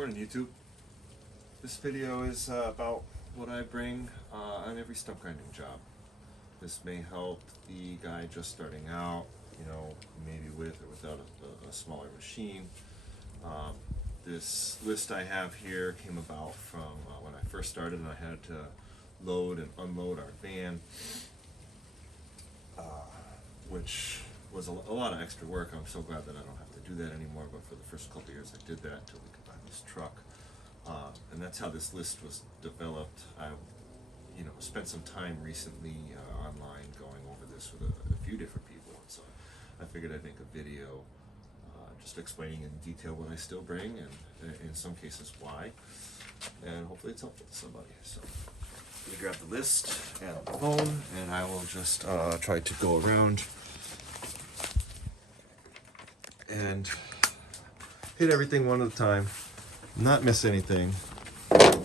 Morning YouTube. This video is about what I bring on every stump grinding job. This may help the guy just starting out, you know, maybe with or without a smaller machine. This list I have here came about from when I first started and I had to load and unload our van, which was a lot of extra work. I'm so glad that I don't have to do that anymore, but for the first couple of years I did that until we could buy this truck. And that's how this list was developed. I, spent some time recently online going over this with a few different people, and so I figured I'd make a video just explaining in detail what I still bring, and in some cases why, and hopefully it's helpful to somebody. So let me grab the list and the phone, and I will just try to go around and hit everything one at a time, not miss anything,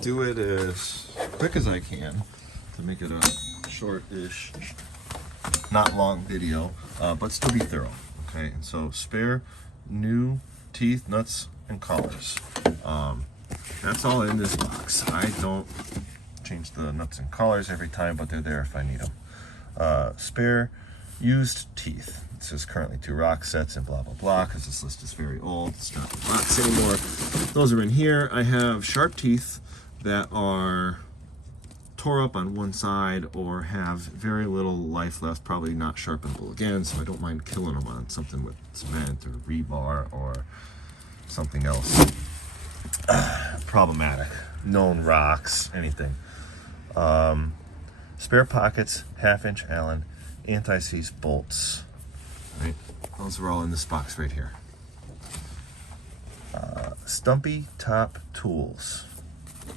do it as quick as I can to make it a short-ish, not long video, but still be thorough. Okay, and so spare new teeth, nuts, and collars. That's all in this box. I don't change the nuts and collars every time, but they're there if I need them. Spare used teeth. It says currently 2 rock sets and blah blah blah, because this list is very old. It's not in rocks anymore. Those are in here. I have sharp teeth that are tore up on one side or have very little life left, probably not sharpenable again, so I don't mind killing them on something with cement or rebar or something else problematic, known rocks, anything. Spare pockets, 1/2-inch Allen, anti-seize bolts. Right, those are all in this box right here. Stumpy top tools,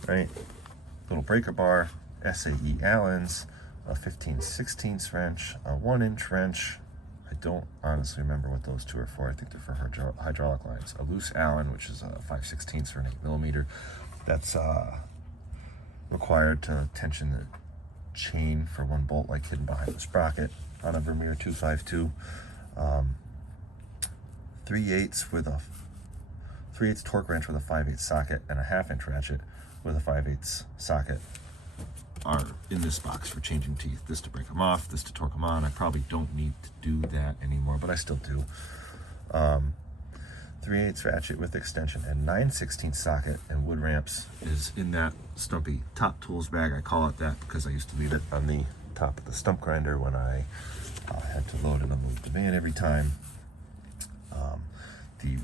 right? Little breaker bar, SAE Allens, a 15/16 wrench, a 1-inch wrench. I don't honestly remember what those two are for. I think they're for hydraulic lines. A loose Allen, which is a 5/16 or an 8mm. That's required to tension the chain for one bolt, like hidden behind the sprocket on a Vermeer 252. 3/8 with a 3/8 torque wrench with a 5/8 socket and a 1/2-inch ratchet with a 5/8 socket are in this box for changing teeth. This to break them off, this to torque them on. I probably don't need to do that anymore, but I still do. 3/8 ratchet with extension and 9/16 socket and wood ramps is in that Stumpy top tools bag. I call it that because I used to leave it on the top of the stump grinder when I had to load and unload the van every time. The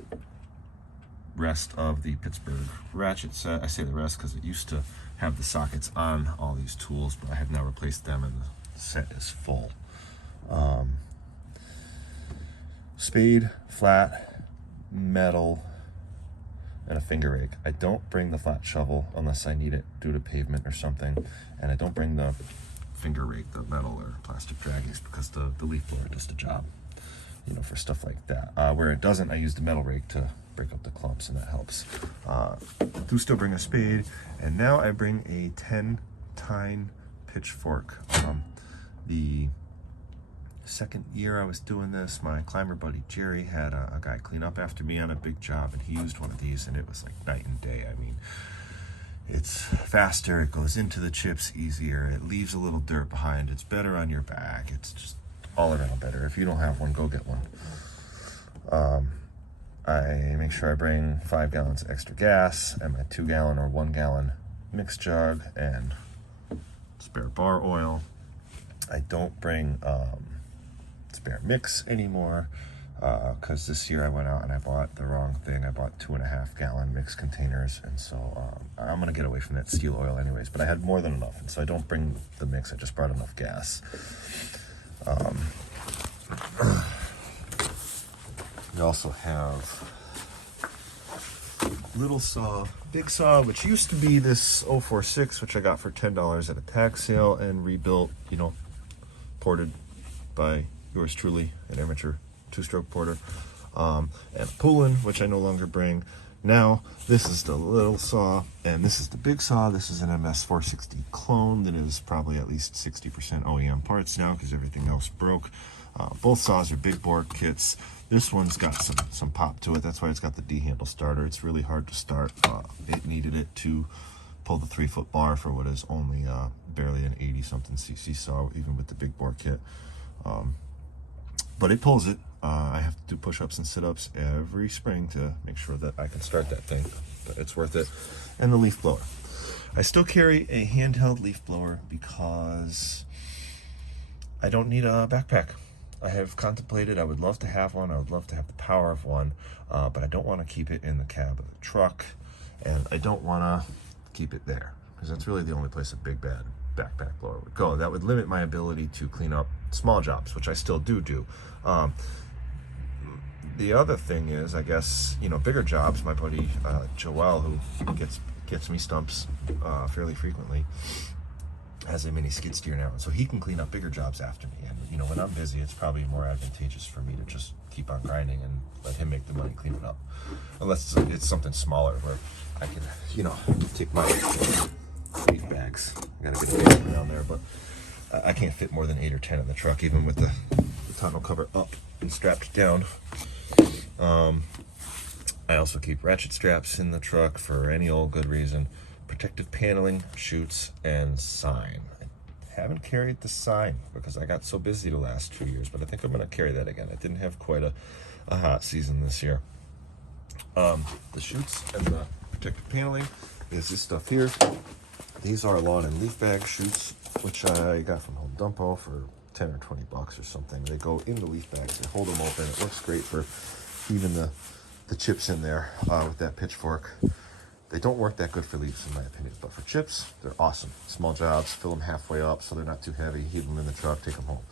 rest of the Pittsburgh ratchet set, I say the rest because it used to have the sockets on all these tools, but I have now replaced them and the set is full. Spade, flat, metal, and a finger rake. I don't bring the flat shovel unless I need it due to pavement or something, and I don't bring the finger rake, the metal or plastic draggies, because the leaf blower does the job, for stuff like that. Where it doesn't, I use the metal rake to break up the clumps, and that helps. Do still bring a spade, and now I bring a 10-tine pitchfork. The second year I was doing this, my climber buddy Jerry had a guy clean up after me on a big job, and he used one of these, and it was like night and day. I mean, it's faster, it goes into the chips easier, it leaves a little dirt behind, it's better on your back, it's just all around better. If you don't have one, go get one. I make sure I bring 5 gallons extra gas and my 2-gallon or 1-gallon mix jug and spare bar oil. I don't bring spare mix anymore because this year I went out and I bought the wrong thing. I bought 2.5-gallon mix containers, and so I'm gonna get away from that steel oil anyways, but I had more than enough, and so I don't bring the mix. I just brought enough gas. We also have little saw, big saw, which used to be this 046, which I got for $10 at a tag sale and rebuilt, ported by yours truly, an amateur 2-stroke porter. And a Poulin, which I no longer bring. Now, this is the little saw, and this is the big saw. This is an MS460 clone that is probably at least 60% OEM parts now because everything else broke. Both saws are big bore kits. This one's got some pop to it. That's why it's got the D-handle starter. It's really hard to start. It needed it to pull the 3-foot bar for what is only barely an 80-something cc saw, even with the big bore kit. But it pulls it. I have to do push-ups and sit-ups every spring to make sure that I can start that thing. But it's worth it. And the leaf blower. I still carry a handheld leaf blower because I don't need a backpack. I have contemplated, I would love to have one. I would love to have the power of one, but I don't want to keep it in the cab of the truck, and I don't want to keep it there because that's really the only place a big bad backpack blower would go. That would limit my ability to clean up small jobs, which I still do. The other thing is, I guess, you know, bigger jobs. My buddy Joel, who gets me stumps fairly frequently, has a mini skid steer now, so he can clean up bigger jobs after me. And you know, when I'm busy, it's probably more advantageous for me to just keep on grinding and let him make the money clean it up, unless it's something smaller where I can, you know, take my leaf bags. I gotta get the basement down there, but I can't fit more than 8 or 10 in the truck, even with the tonneau cover up and strapped down. I also keep ratchet straps in the truck for any old good reason. Protective paneling, chutes, and sign. I haven't carried the sign because I got so busy the last 2 years, but I think I'm going to carry that again. I didn't have quite a hot season this year. The chutes and the protective paneling is this stuff here. These are lawn and leaf bag chutes, which I got from Home Depot for 10 or 20 bucks or something. They go in the leaf bags, they hold them open. It works great for even the chips in there with that pitchfork. They don't work that good for leaves, in my opinion, but for chips, they're awesome. Small jobs, fill them halfway up so they're not too heavy, heat them in the truck, take them home.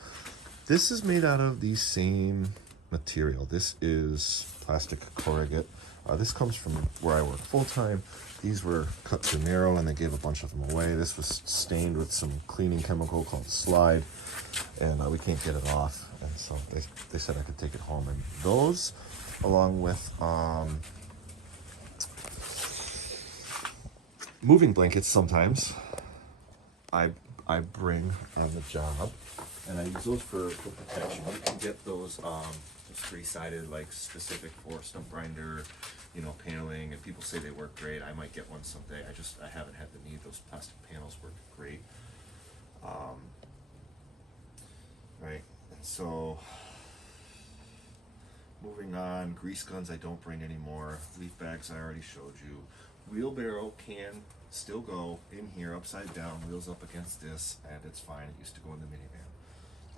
This is made out of the same material. This is plastic corrugate. This comes from where I work full-time. These were cut too narrow and they gave a bunch of them away. This was stained with some cleaning chemical called Slide, and we can't get it off. And so they said I could take it home. And those, along with moving blankets sometimes, I bring on the job, and I use those for protection. You can get those three-sided, like specific for stump grinder, you know, paneling, and people say they work great. I might get one someday. I haven't had the need. Those plastic panels work great. Right, and so moving on, grease guns I don't bring anymore. Leaf bags I already showed you. Wheelbarrow can still go in here upside down, wheels up against this, and it's fine. It used to go in the minivan,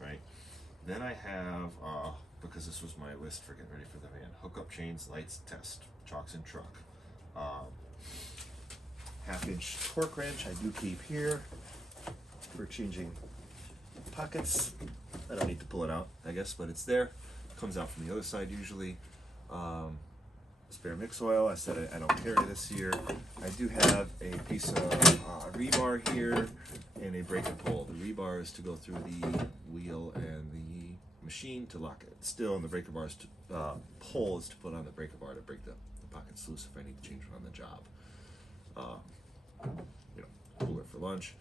right? Then I have, because this was my list for getting ready for the van, hookup chains, lights, test, chocks and truck. 1/2-inch torque wrench I do keep here for changing pockets. I don't need to pull it out, I guess, but it's there. Comes out from the other side usually. Spare mix oil. I said I don't carry this here. I do have a piece of rebar here and a breaker pole. The rebar is to go through the wheel and the machine to lock it still, and the breaker bar is to pole is to put on the breaker bar to break the pockets loose if I need to change one on the job. You know, cooler for lunch,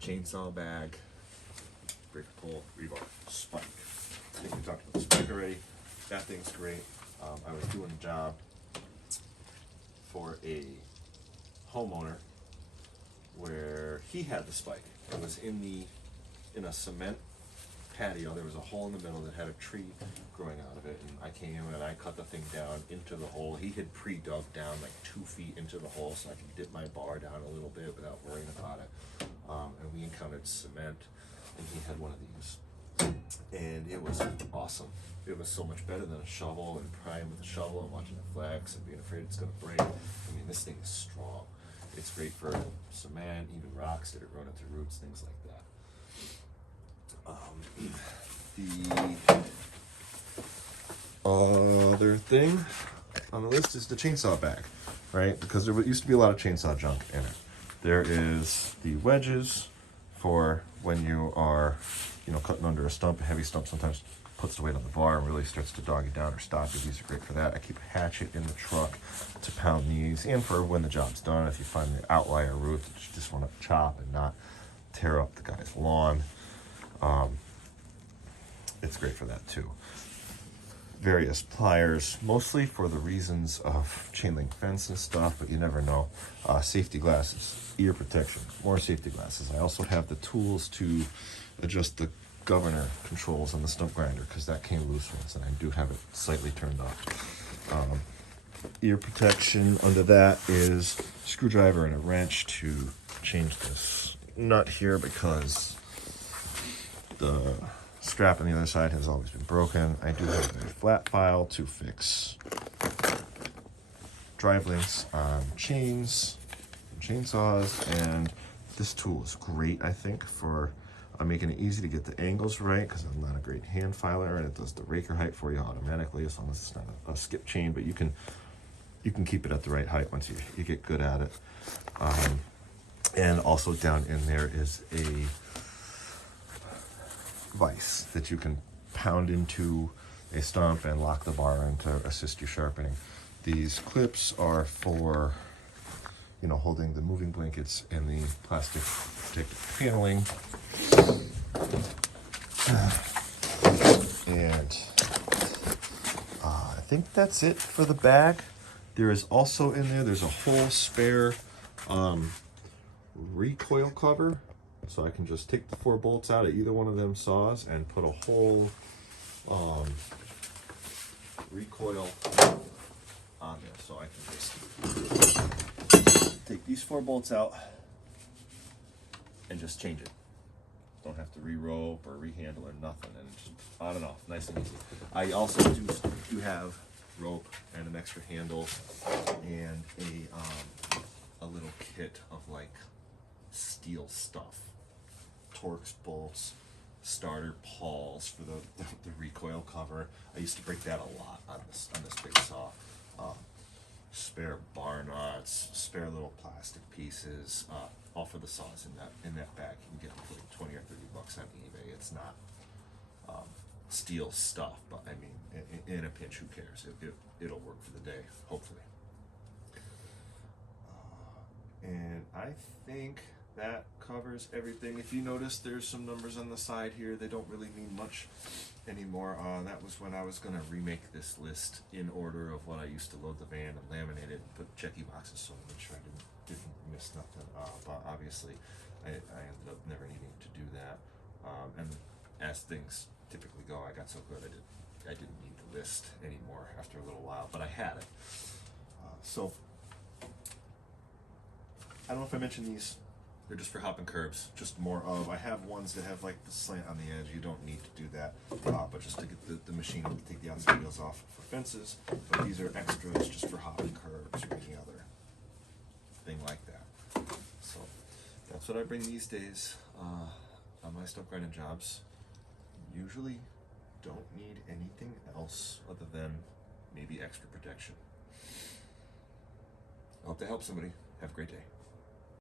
chainsaw bag, breaker pole, rebar, spike. I think we talked about the spike already. That thing's great. I was doing a job for a homeowner where he had the spike. It was in a cement patio. There was a hole in the middle that had a tree growing out of it, and I came and I cut the thing down into the hole. He had pre-dug down like 2 feet into the hole so I could dip my bar down a little bit without worrying about it. And we encountered cement, and he had one of these. And it was awesome. It was so much better than a shovel and prying with a shovel and watching it flex and being afraid it's going to break. I mean, this thing is strong. It's great for cement, even rocks that are run into roots, things like that. The other thing on the list is the chainsaw bag, right? Because there used to be a lot of chainsaw junk in it. There is the wedges for when you are, you know, cutting under a stump. A heavy stump sometimes puts the weight on the bar and really starts to dog you down or stop you. These are great for that. I keep a hatchet in the truck to pound these, and for when the job's done, if you find the outlier root that you just want to chop and not tear up the guy's lawn, it's great for that too. Various pliers, mostly for the reasons of chain link fence and stuff, but you never know. Safety glasses, ear protection, more safety glasses. I also have the tools to adjust the governor controls on the stump grinder, because that came loose once and I do have it slightly turned off. Ear protection under that is screwdriver and a wrench to change this nut here, because the strap on the other side has always been broken. I do have a flat file to fix drive links on chains, chainsaws, and this tool is great, I think, for making it easy to get the angles right, because I'm not a great hand filer, and it does the raker height for you automatically, as long as it's not a skip chain, but you can keep it at the right height once you get good at it. And also down in there is a vise that you can pound into a stump and lock the bar in to assist you sharpening. These clips are for, you know, holding the moving blankets and the plastic protective paneling. And I think that's it for the bag. There is also in there's a whole spare recoil cover, so I can just take the 4 bolts out of either one of them saws and put a whole recoil on there. So I can just take these 4 bolts out and just change it. Don't have to re-rope or rehandle or nothing, and just on and off, nice and easy. I also do have rope and an extra handle and a little kit of like steel stuff, Torx bolts, starter pawls for the recoil cover. I used to break that a lot on this big saw. Spare bar nuts, spare little plastic pieces, all for the saws in that bag. You can get them for like 20 or 30 bucks on eBay. It's not steel stuff, but I mean, in a pinch, who cares? It'll work for the day, hopefully. And I think that covers everything. If you notice, there's some numbers on the side here. They don't really mean much anymore. That was when I was going to remake this list in order of what I used to load the van and laminate it and put checky boxes so I made sure I didn't miss nothing. But obviously, I ended up never needing to do that. And as things typically go, I got so good I didn't need the list anymore after a little while, but I had it. So I don't know if I mentioned these. They're just for hopping curbs, just more of, I have ones that have like the slant on the edge. You don't need to do that, but just to get the machine to take the outside wheels off for fences. But these are extras just for hopping curbs or any other thing like that. So that's what I bring these days on my stump grinding jobs. Usually don't need anything else other than maybe extra protection. I hope that helps somebody. Have a great day.